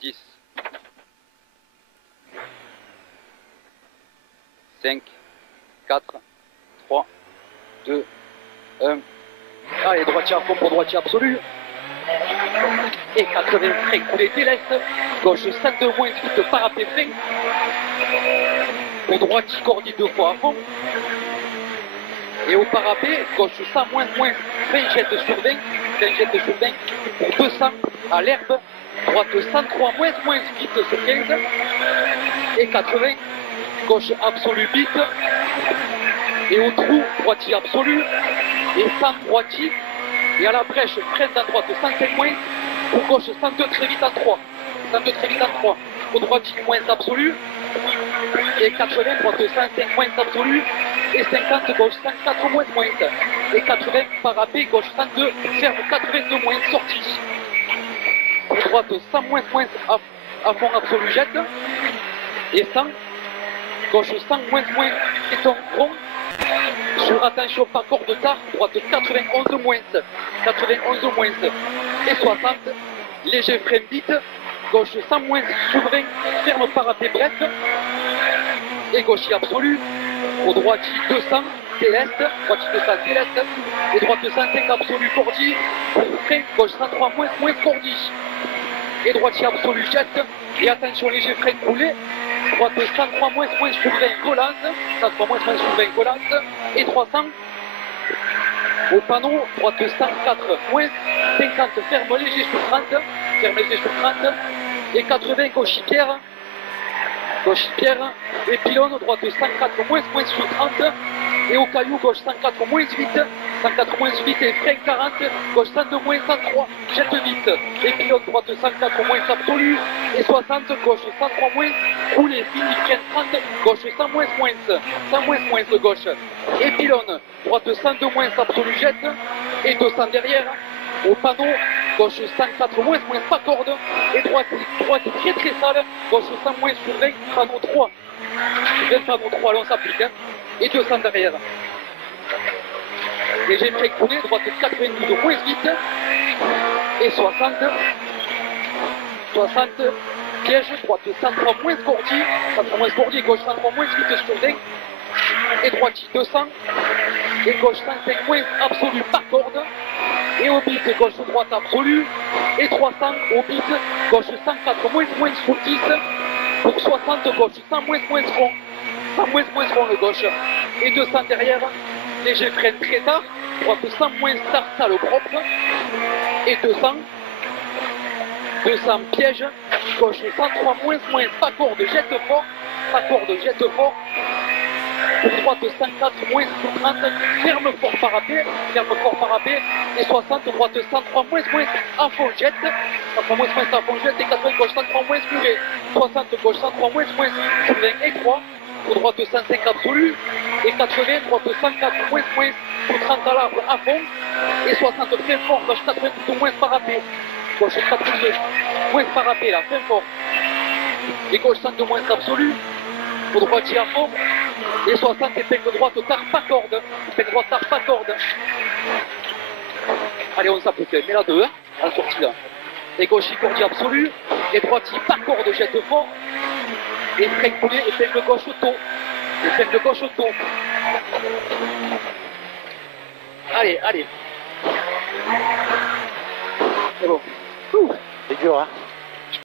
10, 5, 4, 3, 2, 1. Allez, droitier à fond pour droitier absolu. Et 80, frein coulé déleste. Gauche 5 de moins, vite parapet frein. Pour droitier cordi 2 fois à fond. Et au parapet, gauche 100 moins, frein jette sur 20. Frein jette sur 20. Pour 200 à l'herbe. Droite 103 moins, vite sur 15. Et 80. Gauche absolu vite. Et au trou, droitier absolu. Et 100 droitier. Et à la brèche, freine à droite 105 moins. Pour gauche 102 très vite en 3. 102 très vite en 3. Pour droitier moins absolu. Et 80, droite 105 moins absolu. Et 50, gauche 104 moins. Et 80, parapet, gauche 102, ferme 82 moins, sortie. Pour droite 100 moins à fond absolu, jette. Et 100, gauche 100 moins, piéton rond. Sur attention par corde tard, droite 91 moins. 91 moins. Et 60, léger frein vite. Gauche 100 moins, souverain, ferme parapet bref. Et gaucher absolu. Au droitier 200, céleste. Droitier 200, céleste. Et droite 105 absolu, cordi. Frein, gauche 103 moins, cordi. Et droitier absolu, jette. Et attention, léger frein coulé. Droite 103 moins, souverain, collante. 103 moins, souverain, collante. Et 300. Au panneau, droite 104 moins, 50 ferme léger sur 30, ferme léger sur 30, et 80 gauchipière, et pylône, droite 104 moins sur 30, et au caillou, gauche 104 moins 8 et frein 40, gauche 102 moins 103, jette vite, et pylône, droite 104 moins absolu, et 60, gauche 103 moins, roulé, fini, 15, 30, gauche 100 moins, 100 moins de gauche, et pylône, droite 102 moins absolu, jette, et 200 derrière, au panneau, gauche 104 moins, pas corde, et droite très sale, gauche 100 moins sur 20, panneau 3, panneau 3, là on s'applique, hein, et 200 derrière. Léger frein coulé, droite 92 moins vite, et 60, piège, droite 103 moins cordi, gauche 103 moins vite sur 20, et droitier 200, et gauche 105 moins absolu par corde, et au bit, gauche droite absolue, et 300 au bit, gauche 104 moins sur 10, pour 60, gauche 100 moins front, 100 moins front le gauche, et 200 derrière, léger frein très tard, droite 100 moins start, ça le propre, et 200 piège, gauche 103 moins, pas corde, jette fort, pour droite 104 moins sur 30, ferme fort parapet, et 60, droite 103 moins, à fond jette, et 80 gauche 103 moins, muré, 60 gauche 103 moins, sur 20 et 3, pour droite 105 absolu, et 80, droite 104 moins, pour 30 à l'arbre à fond, et 60 très fort, gauche 92 moins parapet, gauche 82 moins parapet là, très fort, et gauche 102 moins absolu, pour droitier à fond, et 60 épingle droite tard pas corde, allez on s'applique, mais là 2, hein, à la sortie là, et gauche cordi absolu, et droitier pas corde, jette fort, et frein coulé, épingle gauche au taux, allez, c'est bon, C'est dur, hein.